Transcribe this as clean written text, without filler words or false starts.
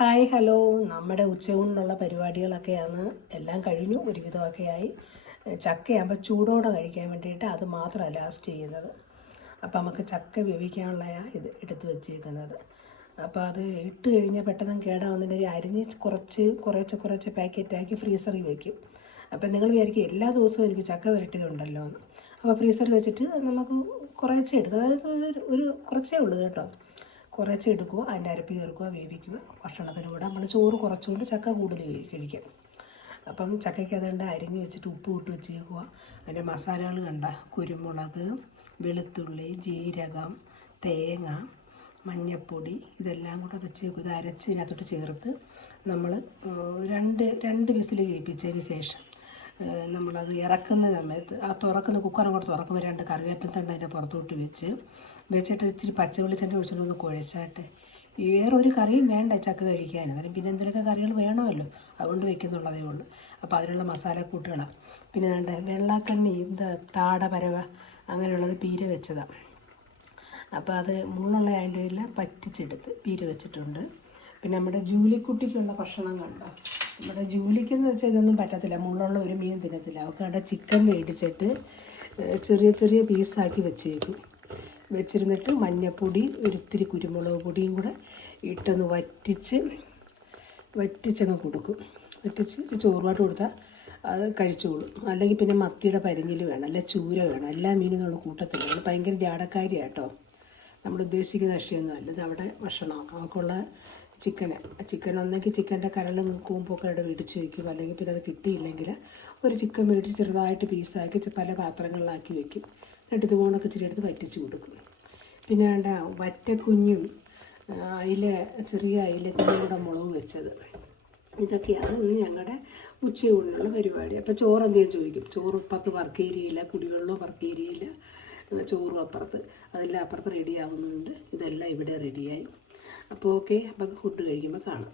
Hi hello, നമ്മുടെ ഉച്ചയൂണിനുള്ള പരിപാടികളൊക്കെയാണ്. എല്ലാം കഴിഞ്ഞു, ഒരുവിധമൊക്കെ ആയി. ചക്കയാകുമ്പോൾ ചൂടോടെ കഴിക്കാൻ വേണ്ടിയിട്ട് അത് മാത്രമാണ് ലാസ്റ്റ് ചെയ്യുന്നത്. അപ്പോൾ നമുക്ക് ചക്ക വേവിക്കാനുള്ള ഇത് എടുത്ത് വെച്ചേക്കുന്നത്. അപ്പോൾ അത് ഇട്ട് കഴിഞ്ഞാൽ പെട്ടെന്ന് കേടാവുന്നതിന് ഒരു അരിഞ്ഞ് കുറച്ച് പാക്കറ്റാക്കി ഫ്രീസറിൽ വയ്ക്കും. അപ്പോൾ നിങ്ങൾ വിചാരിക്കും എല്ലാ ദിവസവും എനിക്ക് ചക്ക വരട്ടിയതുണ്ടല്ലോ എന്ന്. അപ്പോൾ ഫ്രീസറിൽ വെച്ചിട്ട് നമുക്ക് കുറച്ചേ എടുക്കും. അതായത് ഒരു കുറച്ചേ ഉള്ളൂ കേട്ടോ. കുറച്ച് എടുക്കുക, അതിൻ്റെ അരപ്പി ചേർക്കുക, വേവിക്കുക. ഭക്ഷണത്തിന് കൂടെ നമ്മൾ ചോറ് കുറച്ചുകൊണ്ട് ചക്ക കൂടുതൽ കഴിക്കാം. അപ്പം ചക്കയ്ക്ക് അതുകൊണ്ട് അരിഞ്ഞ് വെച്ചിട്ട് ഉപ്പ് ഇട്ട് വെച്ചേക്കുക. അതിൻ്റെ മസാലകൾ കണ്ട കുരുമുളക്, വെളുത്തുള്ളി, ജീരകം, തേങ്ങ, മഞ്ഞൾപ്പൊടി ഇതെല്ലാം കൂടെ വെച്ചേക്കുക. ഇത് അരച്ച് ഇതിനകത്തോട്ട് ചേർത്ത് നമ്മൾ രണ്ട് വിസിൽ കേൾപ്പിച്ചതിന് ശേഷം നമ്മളത് ഇറക്കുന്ന സമയത്ത് ആ കുക്കർ അങ്ങോട്ട് തുറക്കുമ്പോൾ 2 കറിവേപ്പിലത്തണ്ട് അതിൻ്റെ പുറത്തോട്ട് വെച്ചിട്ട് ഇച്ചിരി പച്ചവെളിച്ചെണ്ണ ഒഴിച്ചിട്ട് ഒന്ന് കുഴച്ചാട്ടെ. വേറെ ഒരു കറിയും വേണ്ട ചക്ക കഴിക്കാൻ. അതിന് പിന്നെ എന്തെങ്കിലുമൊക്കെ കറികൾ വേണമല്ലോ, അതുകൊണ്ട് വെക്കുന്നുള്ളതേ ഉള്ളൂ. അപ്പോൾ അതിനുള്ള മസാലക്കൂട്ടുകളാണ്. പിന്നെ വേണ്ട വെള്ളാക്കണ്ണി, താട പരവ അങ്ങനെയുള്ളത് പീര വെച്ചതാണ്. അപ്പോൾ അത് മുള്ളുള്ള ആയതിൻ്റെ പറ്റിച്ചെടുത്ത് പീര വെച്ചിട്ടുണ്ട്. പിന്നെ നമ്മുടെ ജൂലിക്കുട്ടിക്കുള്ള ഭക്ഷണം കണ്ടോ. നമ്മുടെ ജൂലിക്കെന്ന് വെച്ചാൽ ഇതൊന്നും പറ്റത്തില്ല, മുള്ളുള്ള ഒരു മീൻ തിന്നത്തില്ല. അവൾക്ക് അവിടെ ചിക്കൻ മേടിച്ചിട്ട് ചെറിയ പീസാക്കി വെച്ചിരുന്നിട്ട് മഞ്ഞൾപ്പൊടി ഒരിത്തിരി കുരുമുളക് പൊടിയും കൂടെ ഇട്ടൊന്ന് വറ്റിച്ചങ്ങ് കൊടുക്കും. വറ്റിച്ച് ചോറുമായിട്ട് കൊടുത്താൽ അത് കഴിച്ചോളും. അല്ലെങ്കിൽ പിന്നെ മത്തിയുടെ പരിഞ്ഞിൽ വേണം, അല്ല ചൂര വേണം. എല്ലാ മീനും നമ്മൾ കൂട്ടത്തില്ല. നമ്മൾ ഭയങ്കര ജാടക്കാരിയാട്ടോ. നമ്മൾ ഉദ്ദേശിക്കുന്ന കക്ഷിയൊന്നും അല്ല. ഇത് അവിടെ ഭക്ഷണം അവൾക്കുള്ള ചിക്കൻ ഒന്നെങ്കിൽ ചിക്കൻ്റെ കരളും കൂമ്പൊക്കെ ഇവിടെ മേടിച്ച് വയ്ക്കും. അല്ലെങ്കിൽ പിന്നെ അത് കിട്ടിയില്ലെങ്കിൽ ഒരു ചിക്കൻ മേടിച്ച് ചെറുതായിട്ട് പീസാക്കി പല പാത്രങ്ങളിലാക്കി വയ്ക്കും. എന്നിട്ട് ഇതുപോലൊക്കെ ഇച്ചിരി എടുത്ത് വറ്റിച്ച് കൊടുക്കും. പിന്നെ വേണ്ട വറ്റക്കുഞ്ഞും ചെറിയ അയിലക്കുഞ്ഞും കൂടെ മുളക് വെച്ചത്. ഇതൊക്കെയാണ് ഇന്ന് ഞങ്ങളുടെ ഉച്ചയൂണിനുള്ള പരിപാടി. അപ്പോൾ ചോറ് എന്തെങ്കിലും ചോദിക്കും. ചോറ് ഇപ്പുറത്ത് വർക്കേരിയില്ല, കുടിവെള്ളവും വർക്കേരിയില്ല, ചോറും അപ്പുറത്ത്, അതെല്ലാം അപ്പുറത്ത് റെഡി ആവുന്നുണ്ട്. ഇതെല്ലാം ഇവിടെ റെഡിയായി. അപ്പോൾ ഓക്കെ, അപ്പോൾ ഫുഡ് കഴിക്കുമ്പോൾ കാണാം.